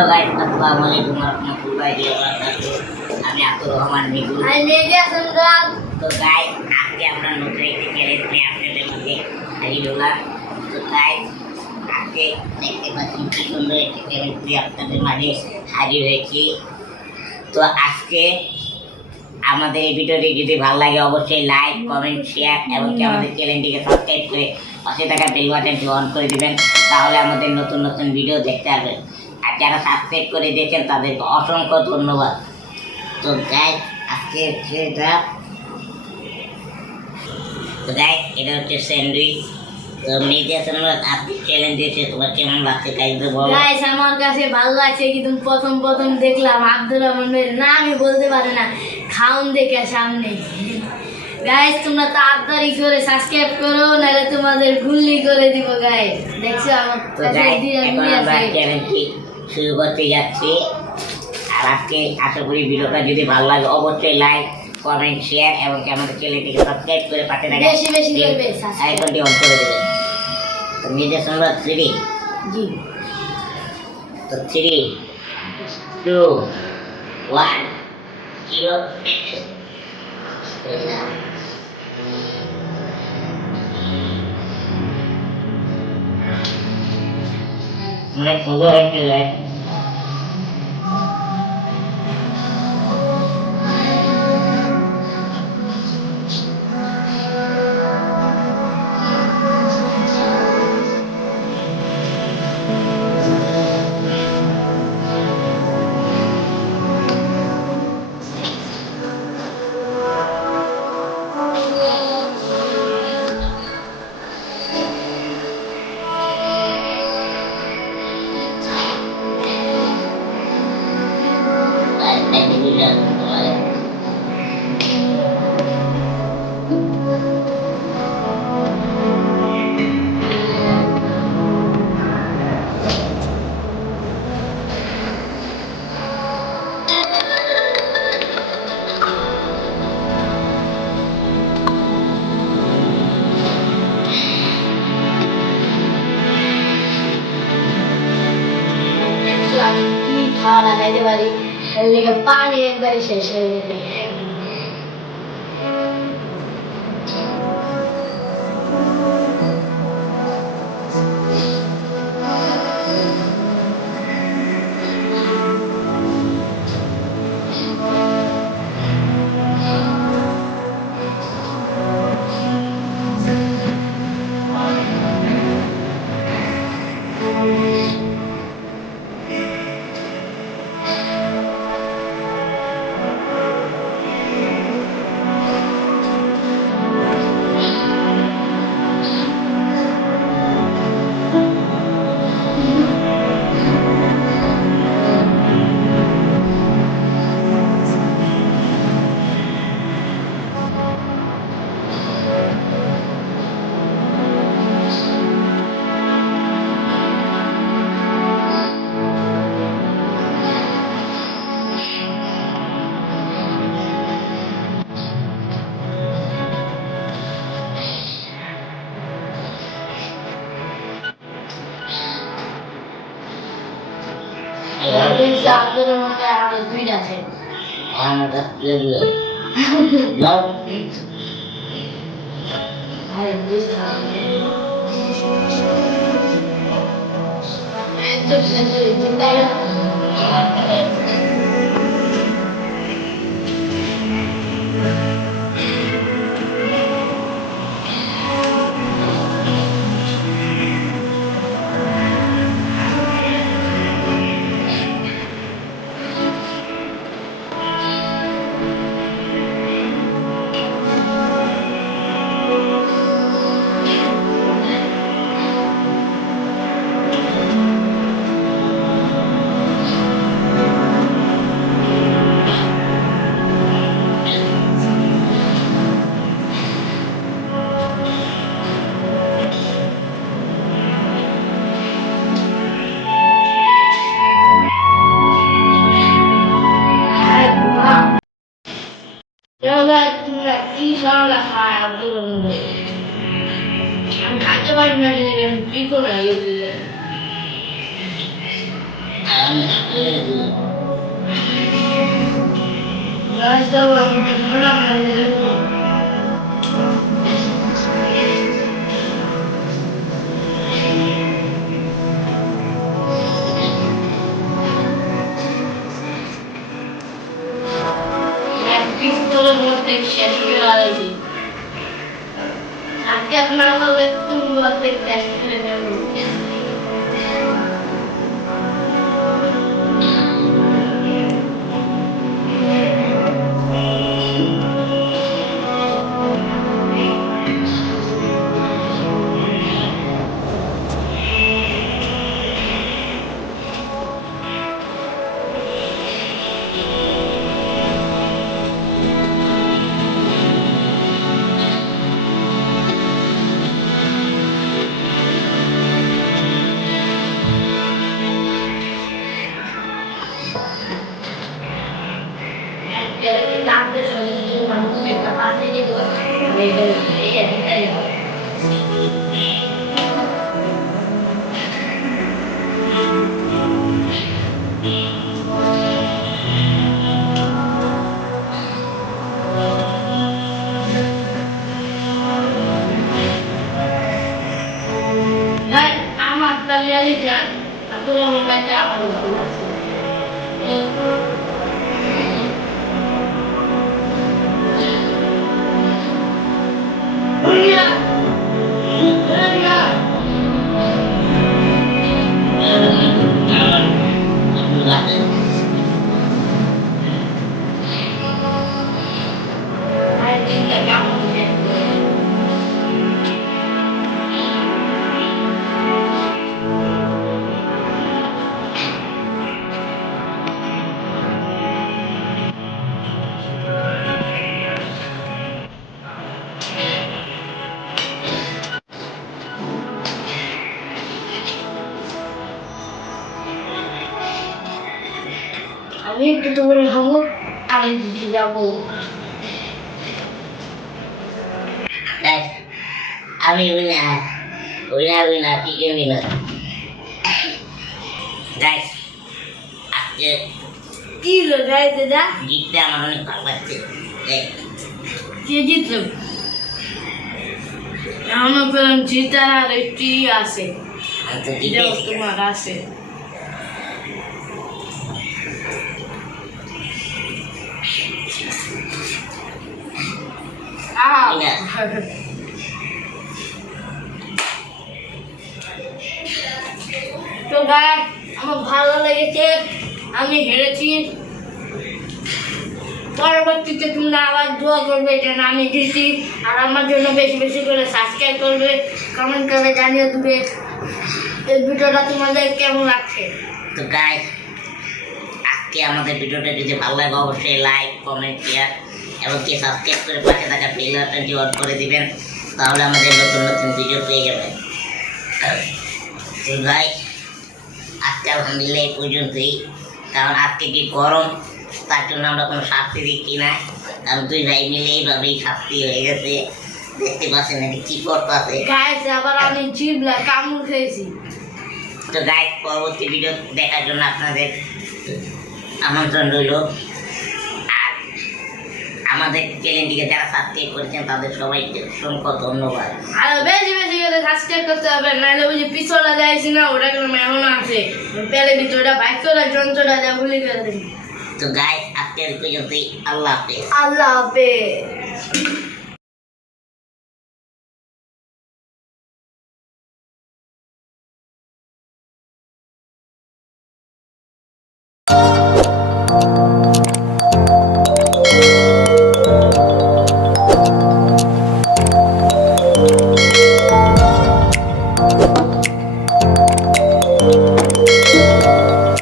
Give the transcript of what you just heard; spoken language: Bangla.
হ্যালো গাইস, আসসালামু আলাইকুম ওয়া রাহমাতুল্লাহি ওয়া বারাকাতুহু। আমি আব্দুর রহমান মিঠু। তো গাইস, আজকে আমরা নতুন একটি চ্যালেঞ্জ নিয়ে আপনাদের মধ্যে হাজির হলাম। তো গাইস, আজকে দেখতে পাচ্ছেন কি সুন্দর একটি চ্যালেঞ্জ নিয়ে আপনাদের মাঝে হাজির হয়েছি। তো আজকে আমাদের এই ভিডিওটি যদি ভালো লাগে অবশ্যই লাইক, কমেন্ট, শেয়ার এবং কি আমাদের চ্যানেলটিকে সাবস্ক্রাইব করে পাশে থাকা বেল বাটনটি অন করে দিবেন, তাহলে আমাদের নতুন নতুন ভিডিও দেখতে পারবেন। আর যারা সাবস্ক্রাইব করে দিয়েছেন তাদেরকে অসংখ্য ধন্যবাদ। তো গাইস, আজকে হচ্ছে এটা হচ্ছে স্যান্ডউইচ। তো মিডিয়া চ্যানেল আপনি চ্যালেঞ্জ দিয়েছে, তোমার কেমন লাগছে গাইস বলো? গাইস, আমার কাছে ভালো লাগছে। কিন্তু প্রথম দেখলাম আব্দুর রহমানের নাম আমি বলতে পারি না, খাউন দেখে সামনে। গাইস, তোমরা তাড়াতাড়ি করে সাবস্ক্রাইব করো, নাহলে তোমাদের গুল্লি করে দিব। গাইস, দেখছো আমার তো গাইস, এখন আমরা চ্যালেঞ্জটি শুরু করতে যাচ্ছি। আর আজকে আশা করি ভিডিওটা যদি ভালো লাগে অবশ্যই লাইক, কমেন্ট, শেয়ার এবং আমাদের চ্যানেলটিকে সাবস্ক্রাইব করে পাশে থাকা বেশি করবে, আইকনটি অন করে দেবেন। তো মিডিয়া চ্যানেল 3 জি। তো 3 2 1 0 Let's go into it. কি খাওয়া খাইতে পারি, এর লেগে পানি একবারে শেষ হয়ে গেছে। আব্দুর রহমানের আরো 2টা আছে। আমাদের লাভ আরে বুঝলাম তো সেন্টারে জিন্দা Isang lahat ang kanya ba na rin ang pico na yun Guys, tahu aku pernah belajar. Pistolnya buat tes lagi. Nanti aku mau buat tes dulu. Amat terlihat, aku yang membaca apa? Ini keturunan kamu ada di dapur. Guys, আমি winner chicken winner. Guys, আজকে কি হলো গাইস এটা? জিততে আমার অনেক ভালো লাগছে। কে জিতলো? আমার কলম জিতার আর একটি আছে। আমি তো এটাও জিতেছি। তোমার আছে। তো গাইস আমার ভালো লেগেছে, আমি হেরেছি। পরবর্তীতে তোমরা আবার দোয়া করবে যেন আমি জিতি, আর আমার জন্য বেশি বেশি করে সাবস্ক্রাইব করবে, কমেন্ট করে জানিয়ে দেবে এই ভিডিওটা তোমাদের কেমন লাগছে। তো গাইস, আজকে আমাদের ভিডিওটা যদি ভালো লাগে অবশ্যই লাইক, কমেন্ট, শেয়ার এবং কি সাবস্ক্রাইব করে পাশে থাকা বেল বাটনটি অন করে দিবেন, তাহলে আমাদের নতুন নতুন ভিডিও পেয়ে যাবেন। তো গাইস, আজকে আলহামদুলিল্লাহ এই পর্যন্তই, কারণ আজকে কি গরম, তার জন্য আমরা কোনো শাস্তি দিচ্ছি না, কারণ দুই ভাই মিলে এইভাবেই শাস্তি হয়ে গেছে। দেখতে পাচ্ছেন নাকি কি করতে আছে। গাইস আবার আমি জিবলা কামড় খেয়েছি। তো গাইস, পরবর্তী ভিডিও দেখার জন্য আপনাদের আমন্ত্রণ রইল। আর আমাদের চ্যানেলটিকে যারা সাবস্ক্রাইব করেছেন তাদের সবাইকে অসংখ্য ধন্যবাদ। আর বেশি বেশি করে সাবস্ক্রাইব করতে হবে, নাহলে বুঝি পিছলা যাইছি না, ওটা কোনো এমন আছে পেলে ভিতরটা বাইক করে যন্ত্রটা যা ভুলে গেলেন। তো গাইস, আজকের পর্যন্তই। আল্লাহ হাফেজ। আল্লাহ হাফেজ।